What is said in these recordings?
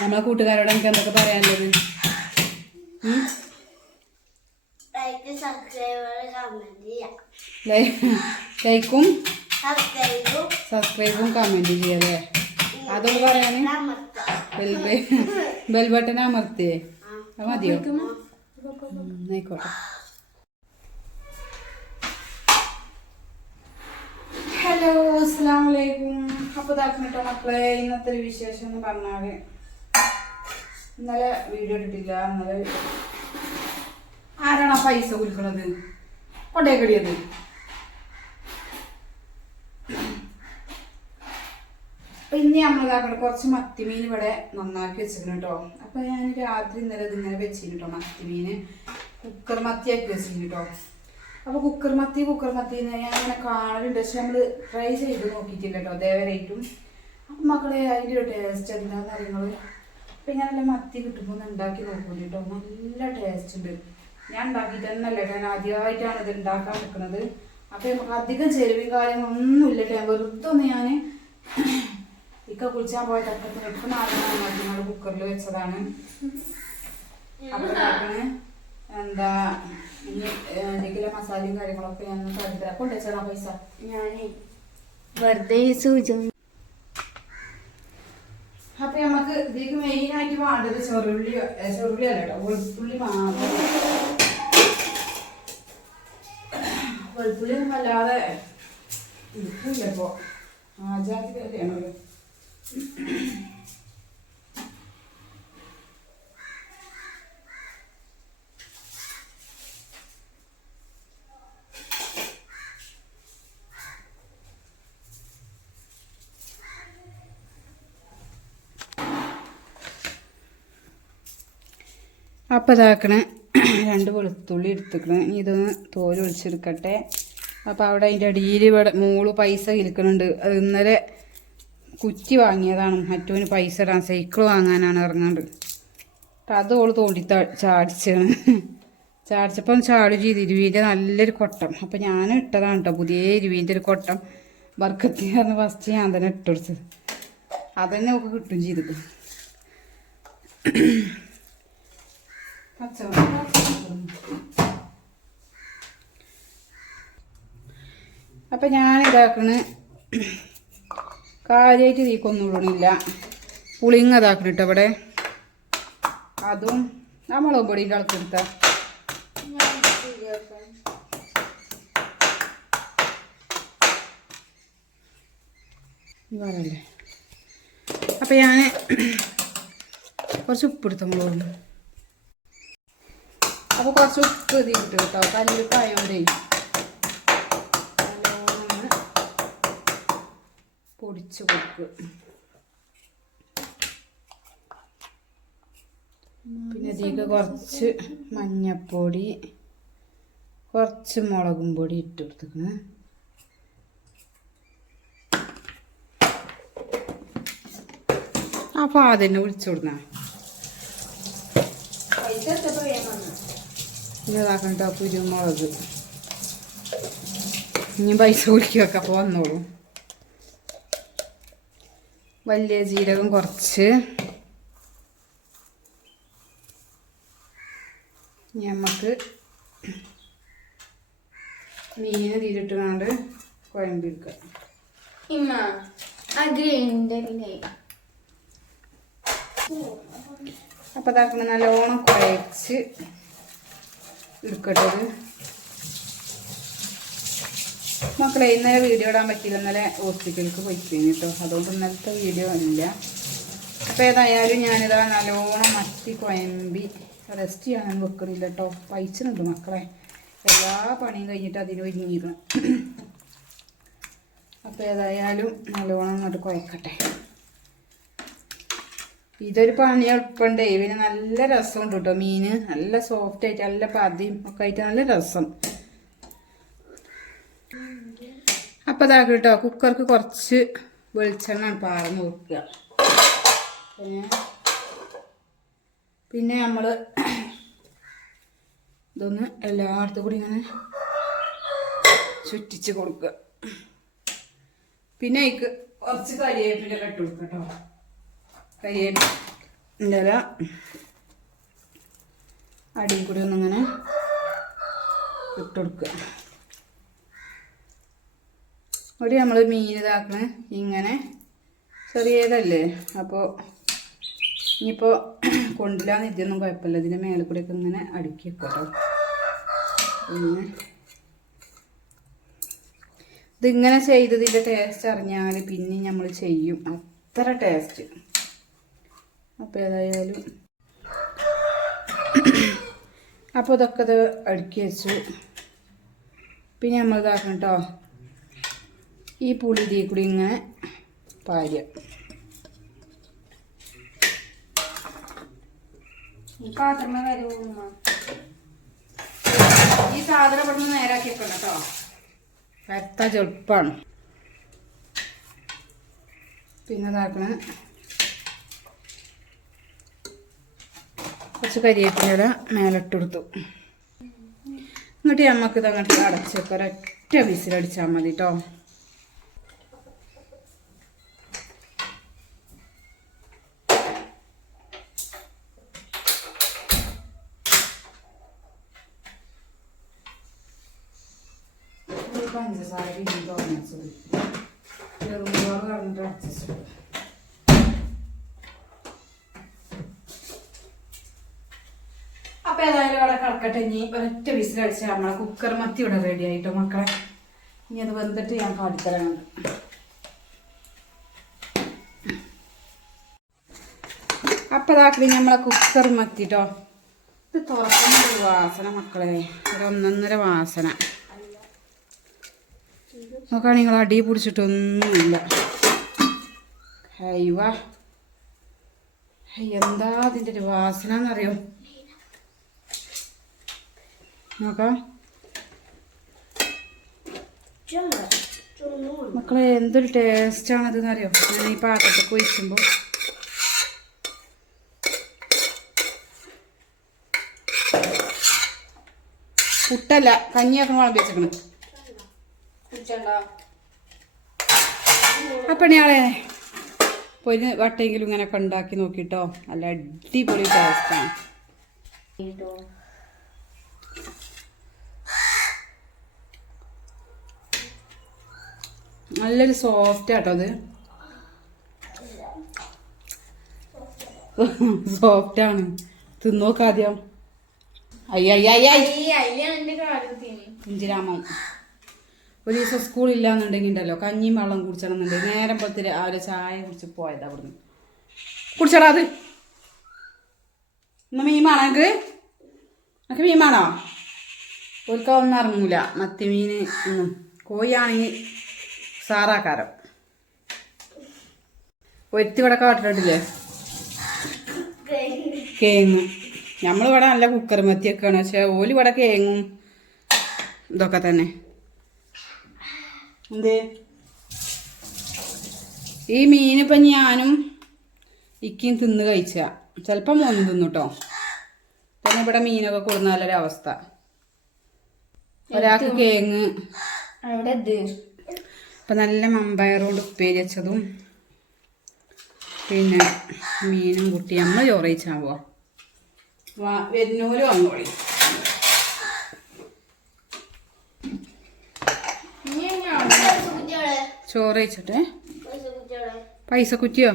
നമ്മളെ കൂട്ടുകാരോട് എനിക്ക് എന്തൊക്കെ പറയാനുള്ളത്? ലൈക്ക് സബ്സ്ക്രൈബും കമന്റ് കമന്റ് ചെയ്യല്ലേ അതൊന്ന് പറയാന്. ബെൽ ബെൽ ബട്ടൺ അമർത്തിയേ. അത് മതിയോ? ആയിക്കോട്ടെ. ഹലോ അസ്സാം വലൈക്കും അപ്പോൾ ഇതാക്കണിട്ടോ മക്കളെ ഇന്നത്തെ ഒരു വിശേഷം എന്ന് പറഞ്ഞാൽ ഇന്നലെ വീഡിയോ ഇട്ടിട്ടില്ല. ഇന്നലെ ആരാണ് ആ പൈസ കുലുക്കണത് കൊണ്ടേക്കടിയത്. അപ്പൊ ഇന്ന് നമ്മൾ ഇതാക്കണ കുറച്ച് മത്തിമീൻ ഇവിടെ നന്നാക്കി വെച്ചിരുന്നു കേട്ടോ. അപ്പൊ ഞാൻ രാത്രി ഇന്നലെ ഇതിങ്ങനെ വെച്ചിരുന്നു കേട്ടോ മത്തിമീന് കുക്കർ മത്തിയാക്കി വെച്ചിരുന്നു കേട്ടോ. അപ്പൊ കുക്കർ മത്തി കുക്കർ മത്തി ഞാൻ അങ്ങനെ കാണലുണ്ട്. പക്ഷെ നമ്മൾ ട്രൈ ചെയ്ത് നോക്കിയിട്ടില്ല കേട്ടോ. ദേവരായിട്ടും അപ്പൊ മക്കളെ അതിന്റെ ഒരു ടേസ്റ്റ് എന്താന്ന് അറിയുന്നത് അപ്പൊ ഞാൻ നല്ല മത്തി കിട്ടുമ്പോൾ ഉണ്ടാക്കി നോക്കൂല കേട്ടോ. നല്ല ടേസ്റ്റ് ഉണ്ട്. ഞാൻ ഉണ്ടാക്കിയിട്ട് തന്നെയല്ല ഞാൻ ആദ്യമായിട്ടാണ് ഇത് ഉണ്ടാക്കാൻ നിൽക്കുന്നത്. അപ്പൊ നമുക്ക് അധികം ചെരുവും കാര്യങ്ങളൊന്നുമില്ല കേട്ടോ. വെറുതെ ഒന്ന് ഞാൻ ഇക്ക കുളിച്ചാൻ പോയ ഇപ്പൊ നാലെണ്ണം കുക്കറിൽ വെച്ചതാണ്. അപ്പൊ എന്താ ഇനി എന്തെങ്കിലും മസാലയും കാര്യങ്ങളൊക്കെ ഞാൻ കരുതരാ കൊണ്ടുവച്ചാ പൈസ? ഞാനേ. വെറുതെ സൂചന അപ്പൊ നമുക്ക് ഇതിലേക്ക് മെയിൻ ആയിട്ട് വേണ്ടത് ചെറുള്ളി ചെറുള്ളി അല്ല കേട്ടോ വെളുത്തുള്ളി മാത്രം. വെളുത്തുള്ളി ഒന്നും അല്ലാതെ ഇരിക്കില്ല ഇപ്പൊ. ആചാരി അപ്പം ഇതാക്കണേ. രണ്ട് വെളുത്തുള്ളി എടുത്തുക്കണേ. ഇനി ഇതൊന്ന് തോൽ ഒളിച്ചെടുക്കട്ടെ. അപ്പം അവിടെ അതിന്റെ അടിയിൽ ഇവിടെ മൂൾ പൈസ കിൽക്കണുണ്ട് അത് ഇന്നലെ കുറ്റി വാങ്ങിയതാണ്. മറ്റോന് പൈസ ഇടാൻ സൈക്കിൾ വാങ്ങാനാണ് ഇറങ്ങാണ്ട് അപ്പം അത് ഓൾ തോണ്ടി ചാടിച്ചാണ് ചാടിച്ചപ്പം ചാടി ചെയ്ത് ഇരുവീന്റെ നല്ലൊരു കൊട്ടം. അപ്പം ഞാൻ ഇട്ടതാണ് കേട്ടോ പുതിയ ഇരുവീന്റെ ഒരു കൊട്ടം. വർക്കത്തി പറഞ്ഞ ഫസ്റ്റ് ഞാൻ തന്നെ ഇട്ടുകൊടുത്തത് അതന്നെ ഒക്കെ കിട്ടും ചെയ്തത്. അപ്പൊ ഞാൻ ഇതാക്കണ് കാര്യമായിട്ട് തീക്കൊന്നും ഇടണില്ല. പുളിങ്ങ ഇതാക്കണ കേട്ടോ അതും നമ്മളെ പൊടിയുടെ ആൾക്കെടുത്ത പറയല്ലേ അപ്പൊ ഞാൻ കുറച്ച് ഉപ്പെടുത്ത മുളകുണ്ട് അപ്പോൾ കുറച്ച് ഉപ്പ് ഇതിട്ട് കേട്ടോ. കല്ലുപ്പായോണ്ടേ നല്ലോണം പൊടിച്ച് കൊടുക്കുക പിന്നെ ഇതിലേക്ക് കുറച്ച് മഞ്ഞപ്പൊടി കുറച്ച് മുളകും പൊടി ഇട്ട് കൊടുത്തേക്കണ്. അപ്പോൾ അതിനെ വിളിച്ചു കൊടുക്കണ പിന്നെ ഇതാക്കണ്ട കുരുമുളക് ഇനി പൈസ കുടിക്കൊക്കെ അപ്പോൾ വന്നോളൂ വലിയ ജീരകം കുറച്ച് നമുക്ക് മീൻ തീരിട്ടുകൊണ്ട് കുഴമ്പിരിക്കുക ഇമ്മ ആ ഗ്രൈൻഡറിനെ അപ്പോൾ ഇതാക്കണ നല്ലോണം കുഴച്ച് എടുക്കട്ടത് മക്കളെ ഇന്നലെ വീഡിയോ ഇടാൻ പറ്റിയില്ല. ഇന്നലെ ഹോസ്പിറ്റലിലേക്ക് പോയി കേട്ടോ. അതുകൊണ്ട് ഇന്നലത്തെ വീഡിയോ ഇല്ല. അപ്പോൾ ഏതായാലും ഞാനിതാ നല്ലോണം മത്തി കുഴമ്പി റെസ്റ്റ് ചെയ്യാൻ വെക്കണില്ല കേട്ടോ. പൈച്ചിട്ടുണ്ട് മക്കളെ. എല്ലാ പണിയും കഴിഞ്ഞിട്ട് അതിന് ഒരുങ്ങിയിരുന്നു അപ്പോൾ ഏതായാലും നല്ലോണം അങ്ങോട്ട് കുഴക്കട്ടെ. ഇതൊരു പണി എളുപ്പമുണ്ട് ഇവന് നല്ല രസമുണ്ട് കേട്ടോ മീന് നല്ല സോഫ്റ്റ് ആയിട്ട് നല്ല പതിയും ഒക്കെ ആയിട്ട് നല്ല രസം. അപ്പം ഇതാക്കി കേട്ടോ കുക്കർക്ക് കുറച്ച് വെളിച്ചെണ്ണ പാർന്ന് വെക്കുക പിന്നെ നമ്മൾ ഇതൊന്ന് എല്ലായിടത്തും കൂടി ഇങ്ങനെ ചുറ്റിച്ച് കൊടുക്കുക പിന്നെ അതിക്ക് കുറച്ച് കരിവേപ്പിന്റെ കെട്ടുകൊടുക്കട്ടോ കരിവേപ്പിന്റെ ഇല. അടിയിൽ കൂടി ഒന്നിങ്ങനെ ഇട്ടുകൊടുക്കുക ഒരു നമ്മൾ മീൻ ഇതാക്കണ. ഇങ്ങനെ ചെറിയതല്ലേ? അപ്പോൾ ഇനിയിപ്പോൾ കൊണ്ടില്ലാന്ന് ഇതൊന്നും കുഴപ്പമില്ല. ഇതിന്റെ മേലെ കൂടെ ഒക്കെ ഇങ്ങനെ അടുക്കി വെക്കട്ടോ പിന്നെ ഇതിങ്ങനെ ചെയ്തതിന്റെ ടേസ്റ്റ് അറിഞ്ഞാൽ പിന്നെ നമ്മൾ ചെയ്യും. അത്ര ടേസ്റ്റ് അപ്പോൾ ഏതായാലും അപ്പോൾ ഇതൊക്കെ ഇത് അടുക്കി വെച്ചു. പിന്നെ നമ്മൾ ഇതാക്കണം കേട്ടോ. ഈ പുളി ഇതിൽ കൂടി ഇങ്ങനെ പാരുക ഈ പാത്രമേ വരുമോ ഈ സാധനം ഇവിടെ നിന്ന് നേരാക്കി വെക്കണം കേട്ടോ. വരത്ത ചെളുപ്പാണ് പിന്നെ ഇതാക്കണ. കുറച്ച് കരിയേപ്പിന്റെ മേലിട്ട് കൊടുത്തു. എന്നിട്ട് നമുക്ക് ഇതങ്ങോട്ട് അടച്ചൊക്കെ ഒരൊറ്റ വിസിലടിച്ചാൽ മതി കേട്ടോ പഞ്ചസാര ചെറുമുളക് കടന്നിട്ട് അടച്ചു ഏതായാലും അവിടെ കിടക്കട്ടെ ഇനി ഒരൊറ്റ വിസിൽ അടിച്ച നമ്മളെ കുക്കർ മത്തി ഇവിടെ റെഡി ആയിട്ടോ മക്കളെ? ഇനി അത് വെന്തിട്ട് ഞാൻ കാട്ടിത്തരാം അപ്പൊ ഇതാക്കി നമ്മളെ കുക്കർ മത്തിട്ടോ ഇത് തുറക്കുന്ന ഒരു വാസന മക്കളെ. ഒരു ഒന്നൊന്നര വാസന. നോക്കുകയാണെങ്കിൽ നിങ്ങൾ അടി പിടിച്ചിട്ടൊന്നുമില്ല. ഹൈവ. എന്താ അതിന്റെ ഒരു വാസന എന്നറിയോ? നോക്കാം. മക്കളെ എന്തൊരു ടേസ്റ്റാണതെന്ന് അറിയോ? ഞാൻ ഈ പാത്രത്തൊക്കെ ഒഴിക്കുമ്പോൾ പുട്ടല്ല കഞ്ഞിയൊക്കെ വിളമ്പി വെച്ചേക്കണ്. അപ്പണിയാളെ പൊരി വട്ടെങ്കിലും ഇങ്ങനെയൊക്കെ ഉണ്ടാക്കി നോക്കിട്ടോ. നല്ല അടിപൊളി ടേസ്റ്റാണ്. നല്ലൊരു സോഫ്റ്റ് ആട്ടോ അത്. സോഫ്റ്റ് ആണ്. തിന്നോക്ക് ആദ്യം. അയ്യയ്യയ്യ എന്റെ കാര്യത്തിന് കുഞ്ചിരാമം ഒരു ദിവസം സ്കൂളില്ലാന്നുണ്ടെങ്കിൽ ഉണ്ടല്ലോ കഞ്ഞിയും വെള്ളം കുടിച്ചണമെന്നുണ്ടെങ്കിൽ നേരം പത്തിന് ആ ഒരു ചായ കുടിച്ച് പോയത് അവിടുന്ന് കുടിച്ചടാ അത്. ഇന്ന് മീൻ വേണോ എനിക്ക് എനിക്ക് മീൻ വേണോ ഒരിക്കൽ ഒന്നും ഇറങ്ങൂല മത്തി മീൻ ഒന്നും കോഴിയാണെങ്കിൽ സാറാക്കാരം. ഒരുത്തി ഇവിടെ കാട്ടിട്ടില്ലേ കേങ്ങ്. നമ്മളിവിടെ നല്ല കുക്കർ മത്തിയൊക്കെയാണ്. പക്ഷെ ഓൽ ഇവിടെ കേങ്ങും ഇതൊക്കെ തന്നെ. എന്തേ? ഈ മീനിപ്പം ഞാനും ഇക്കിയും തിന്ന് കഴിച്ച. ചിലപ്പോൾ മോനും തിന്നു കേട്ടോ പിന്നെ ഇവിടെ മീനൊക്കെ കൊടുന്നാലൊരവസ്ഥ ഒരാൾക്ക് കേങ്ങ് അവിടെ ഇപ്പം നല്ല മമ്പയറോട് ഉപ്പേരി വെച്ചതും പിന്നെ മീനും കുട്ടി. നമ്മൾ ചോറ് കഴിച്ചാൽ പോവാ വാ വരുന്നൂര് വന്നോളി. ചോറ് കഴിച്ചിട്ട്? പൈസ കുറ്റിയോ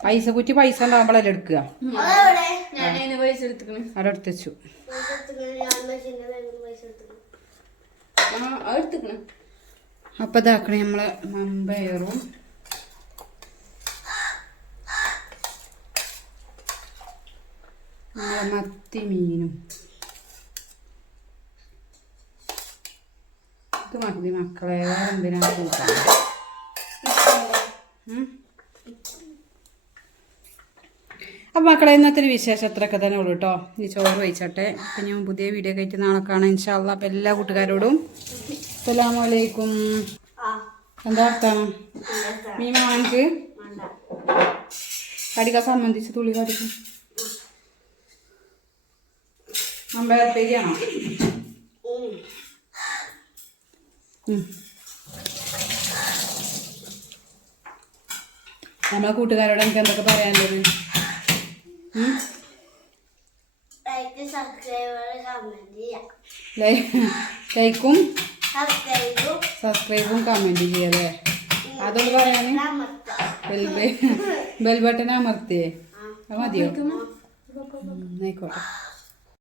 പൈസ കുറ്റി പൈസ ഉണ്ടാകുമ്പോഴല്ലേ എടുക്കുക അവിടെ എടുത്തു വെച്ചു ആ അത് എടുത്തുക്കണ് അപ്പം ഇതാക്കണേ നമ്മളെ മമ്പയറും. നമ്മളെ മത്തി മീനും. ഇത് മതി മക്കളെ വേറെ എന്തിനാണ് കൂട്ടാൻ? അപ്പം മക്കളെ ഇന്നത്തെ ഒരു വിശേഷം അത്രയൊക്കെ തന്നെ ഉള്ളൂ കേട്ടോ ഈ ചോറ് കഴിച്ചട്ടെ. അപ്പം ഞാൻ പുതിയ വീഡിയോ കഴിച്ച് നാളെ കാണാം. ഇൻഷാല്ല അപ്പം എല്ലാ കൂട്ടുകാരോടും അസ്സലാമലൈക്കും. എന്താ അർത്ഥം മീൻ വാങ്ങിക്ക് കടിക്കാൻ സംബന്ധിച്ച് തുള്ളി കടിക്കും. അമ്പലപ്പേരിയാണോ ഉം. നമ്മളെ കൂട്ടുകാരോട് എനിക്ക് എന്തൊക്കെ പറയാനുള്ളത്? ലൈക്ക്. സബ്സ്ക്രൈബും സബ്സ്ക്രൈബും ചെയ്യല്ലേ? അതൊന്ന് പറയാന് അമർത്താം. ബെൽ ബെൽ ബട്ടൺ അമർത്തിയേ. അത് മതിയോ? ആയിക്കോട്ടെ.